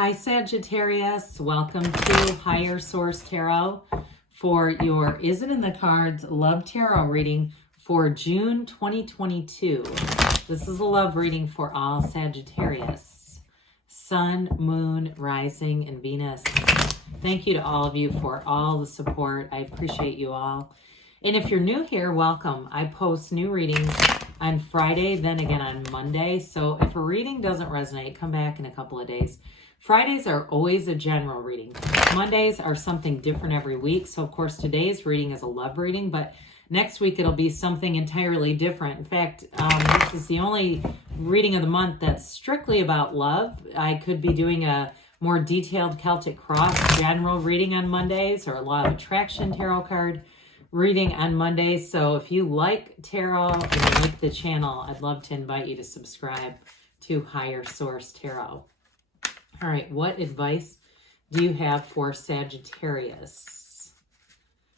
Hi Sagittarius, welcome to Higher Source Tarot for your Is It in the Cards Love Tarot reading for June 2022. This is a love reading for all Sagittarius. Sun, Moon, Rising, and Venus. Thank you to all of you for all the support. I appreciate you all. And if you're new here, welcome. I post new readings on Friday, then again on Monday. So if a reading doesn't resonate, come back in a couple of days. Fridays are always a general reading. Mondays are something different every week. So, of course, today's reading is a love reading, but next week it'll be something entirely different. In fact, this is the only reading of the month that's strictly about love. I could be doing a more detailed Celtic Cross general reading on Mondays or a Law of Attraction tarot card reading on Mondays. So if you like tarot and you like the channel, I'd love to invite you to subscribe to Higher Source Tarot. All right, what advice do you have for Sagittarius?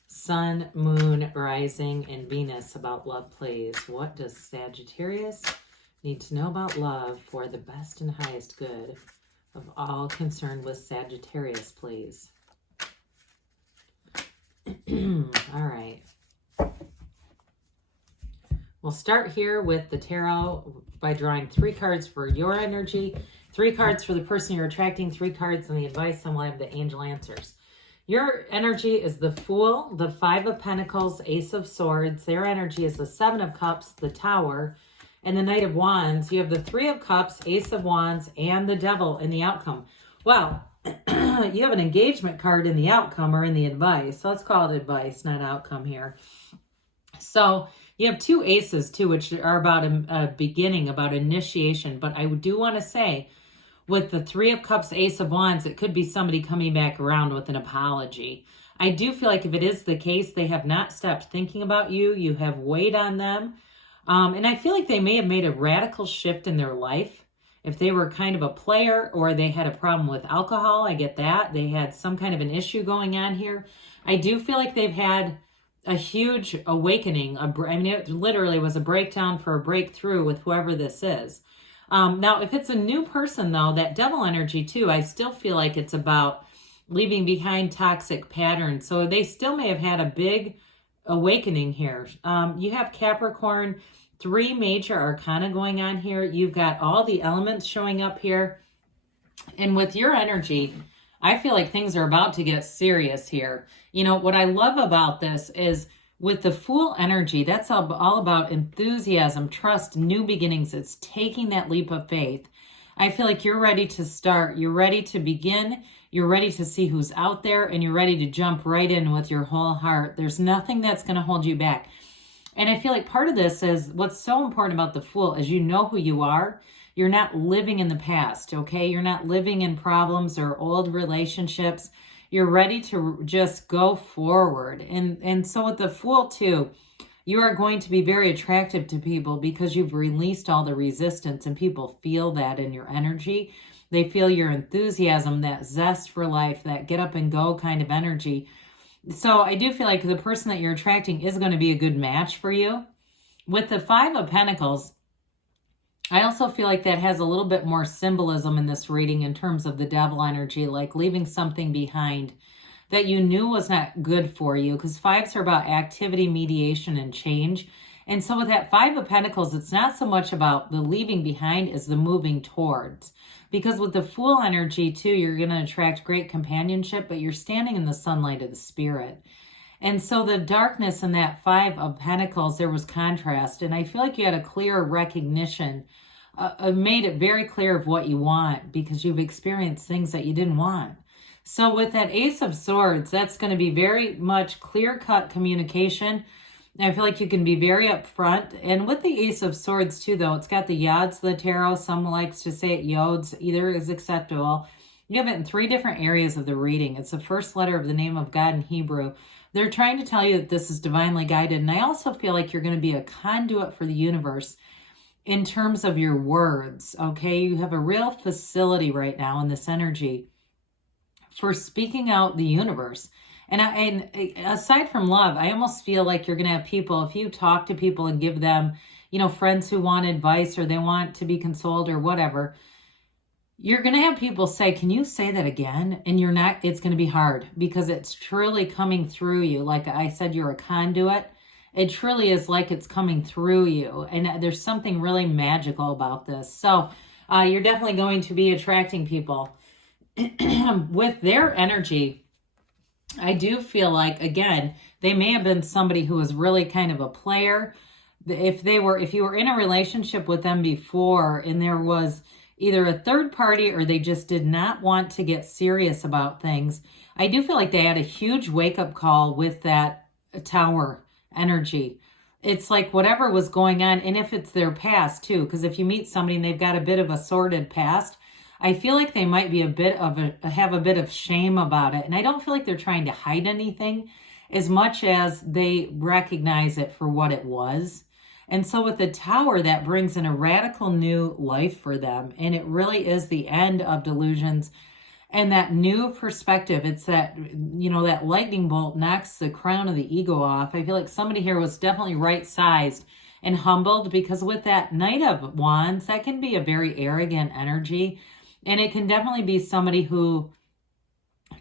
Sun, Moon, Rising, and Venus about love, please. What does Sagittarius need to know about love for the best and highest good of all concerned with Sagittarius, please? All right. We'll start here with the tarot by drawing 3 cards for your energy, 3 cards for the person you're attracting, 3 cards and the advice, and we'll have the angel answers. Your energy is the Fool, the 5 of Pentacles, Ace of Swords. Their energy is the 7 of Cups, the Tower, and the Knight of Wands. You have the 3 of Cups, Ace of Wands, and the Devil in the outcome. Well, you have an engagement card in the outcome or in the advice. So let's call it advice, not outcome here. So you have 2 aces too, which are about a beginning, about initiation. But I do want to say, with the 3 of Cups, Ace of Wands, it could be somebody coming back around with an apology. I do feel like if it is the case, they have not stopped thinking about you. You have weighed on them. And I feel like they may have made a radical shift in their life. If they were kind of a player or they had a problem with alcohol, I get that. They had some kind of an issue going on here. I do feel like they've had a huge awakening. I mean, it literally was a breakdown for a breakthrough with whoever this is. Now, if it's a new person, though, that Devil energy, too, I still feel like it's about leaving behind toxic patterns. So they still may have had a big awakening here. You have Capricorn, 3 major arcana going on here. You've got all the elements showing up here. And with your energy, I feel like things are about to get serious here. You know, what I love about this is with the Fool energy, that's all about enthusiasm, trust, new beginnings. It's taking that leap of faith. I feel like you're ready to start. You're ready to begin. You're ready to see who's out there, and you're ready to jump right in with your whole heart. There's nothing that's going to hold you back. And I feel like part of this is what's so important about the Fool is you know who you are. You're not living in the past, okay? You're not living in problems or old relationships. You're ready to just go forward. And so with the Fool too, you are going to be very attractive to people because you've released all the resistance, and people feel that in your energy. They feel your enthusiasm, that zest for life, that get up and go kind of energy. So I do feel like the person that you're attracting is going to be a good match for you. With the 5 of Pentacles, I also feel like that has a little bit more symbolism in this reading in terms of the Devil energy, like leaving something behind that you knew was not good for you, because 5s are about activity, mediation, and change. And so with that 5 of Pentacles, it's not so much about the leaving behind as the moving towards. Because with the Fool energy too, you're going to attract great companionship, but you're standing in the sunlight of the spirit. And so the darkness in that 5 of Pentacles, there was contrast. And I feel like you had a clear recognition, made it very clear of what you want because you've experienced things that you didn't want. So with that Ace of Swords, that's going to be very much clear-cut communication. I feel like you can be very upfront. And with the Ace of Swords too, though, it's got the Yods of the tarot. Some likes to say it Yods. Either is acceptable. You have it in 3 different areas of the reading. It's the first letter of the name of God in Hebrew. They're trying to tell you that this is divinely guided. And I also feel like you're going to be a conduit for the universe in terms of your words, okay? You have a real facility right now in this energy for speaking out the universe. And aside from love, I almost feel like you're going to have people, if you talk to people and give them, you know, friends who want advice or they want to be consoled or whatever, You're going to have people say, can you say that again? And you're not, it's going to be hard because it's truly coming through you. Like I said, you're a conduit. It truly is like it's coming through you. And there's something really magical about this. So you're definitely going to be attracting people with their energy. I do feel like, again, they may have been somebody who was really kind of a player. If you were in a relationship with them before and there was either a third party or they just did not want to get serious about things, I do feel like they had a huge wake-up call with that Tower energy. It's like whatever was going on, and if it's their past too, because if you meet somebody and they've got a bit of a sordid past, I feel like they might be have a bit of shame about it. And I don't feel like they're trying to hide anything as much as they recognize it for what it was. And so with the Tower, that brings in a radical new life for them. And it really is the end of delusions and that new perspective. It's that, that lightning bolt knocks the crown of the ego off. I feel like somebody here was definitely right-sized and humbled, because with that Knight of Wands, that can be a very arrogant energy. And it can definitely be somebody who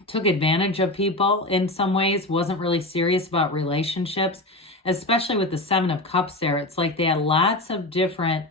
took advantage of people in some ways, wasn't really serious about relationships, especially with the Seven of Cups there. It's like they had lots of different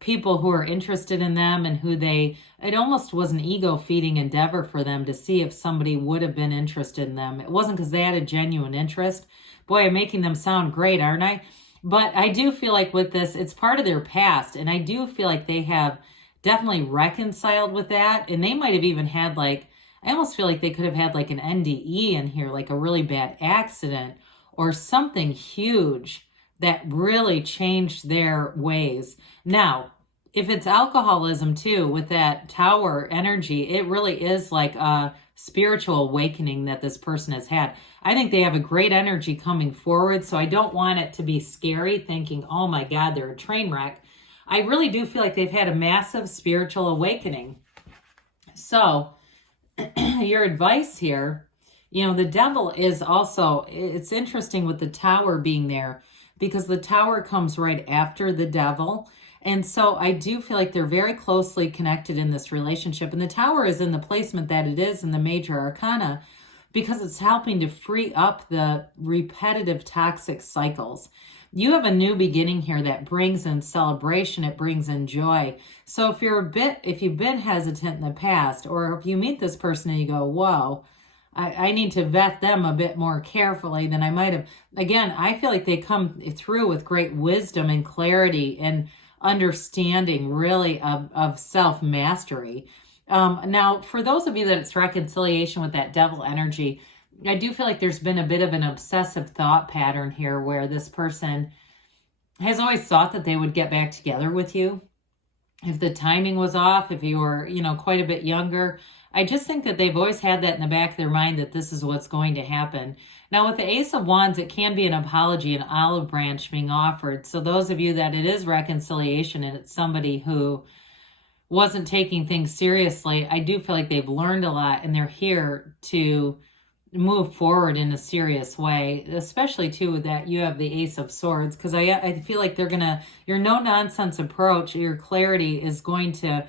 people who are interested in them and it almost was an ego-feeding endeavor for them to see if somebody would have been interested in them. It wasn't because they had a genuine interest. Boy, I'm making them sound great, aren't I? But I do feel like with this, it's part of their past. And I do feel like they have definitely reconciled with that. And they might have even had I almost feel like they could have had an NDE in here, like a really bad accident or something huge that really changed their ways. Now, if it's alcoholism too, with that Tower energy, it really is like a spiritual awakening that this person has had. I think they have a great energy coming forward, so I don't want it to be scary thinking, oh my God, they're a train wreck. I really do feel like they've had a massive spiritual awakening. So your advice here, the Devil is also, it's interesting with the Tower being there, because the Tower comes right after the Devil. And so I do feel like they're very closely connected in this relationship. And the Tower is in the placement that it is in the Major Arcana, because it's helping to free up the repetitive toxic cycles. You have a new beginning here that brings in celebration. It brings in joy. So if you've been hesitant in the past, or if you meet this person and you go, whoa, I need to vet them a bit more carefully than I might have. Again, I feel like they come through with great wisdom and clarity and understanding, really, of self-mastery. Now, for those of you that it's reconciliation with that Devil energy, I do feel like there's been a bit of an obsessive thought pattern here where this person has always thought that they would get back together with you. If the timing was off, if you were, quite a bit younger, I just think that they've always had that in the back of their mind that this is what's going to happen. Now, with the Ace of Wands, it can be an apology, an olive branch being offered. So those of you that it is reconciliation and it's somebody who wasn't taking things seriously, I do feel like they've learned a lot and they're here to move forward in a serious way, especially too with that you have the Ace of Swords, because I feel like your no-nonsense approach, your clarity is going to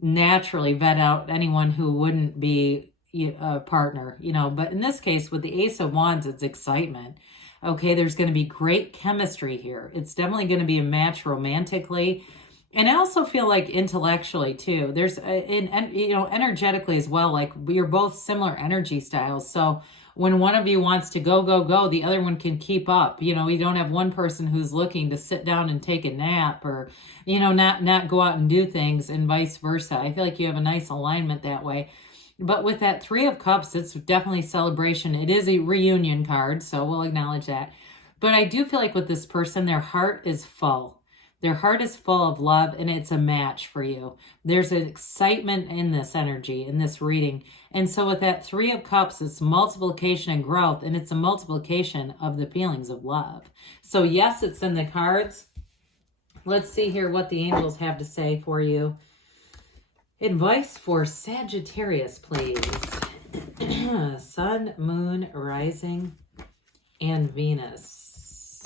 naturally vet out anyone who wouldn't be a partner, but in this case with the Ace of Wands, it's excitement. Okay, there's going to be great chemistry here. It's definitely going to be a match romantically. And I also feel like intellectually too, there's energetically as well, like you're both similar energy styles. So when one of you wants to go, the other one can keep up. You don't have one person who's looking to sit down and take a nap or, not go out and do things, and vice versa. I feel like you have a nice alignment that way. But with that Three of Cups, it's definitely celebration. It is a reunion card, so we'll acknowledge that. But I do feel like with this person, their heart is full. Their heart is full of love, and it's a match for you. There's an excitement in this energy, in this reading. And so with that Three of Cups, it's multiplication and growth, and it's a multiplication of the feelings of love. So yes, it's in the cards. Let's see here what the angels have to say for you. Advice for Sagittarius, please. Sun, Moon, Rising, and Venus.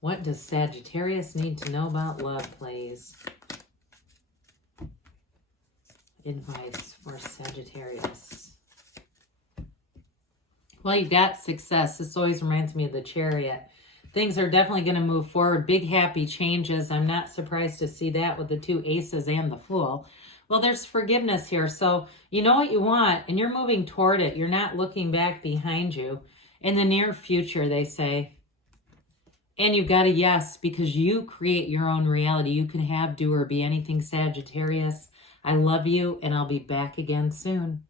What does Sagittarius need to know about love, please? advice for Sagittarius. Well, you've got success. This always reminds me of the Chariot. Things are definitely going to move forward. Big, happy changes. I'm not surprised to see that with the 2 aces and the Fool. Well, there's forgiveness here. So you know what you want, and you're moving toward it. You're not looking back behind you. In the near future, they say. And you've got a yes, because you create your own reality. You can have, do, or be anything, Sagittarius. I love you, and I'll be back again soon.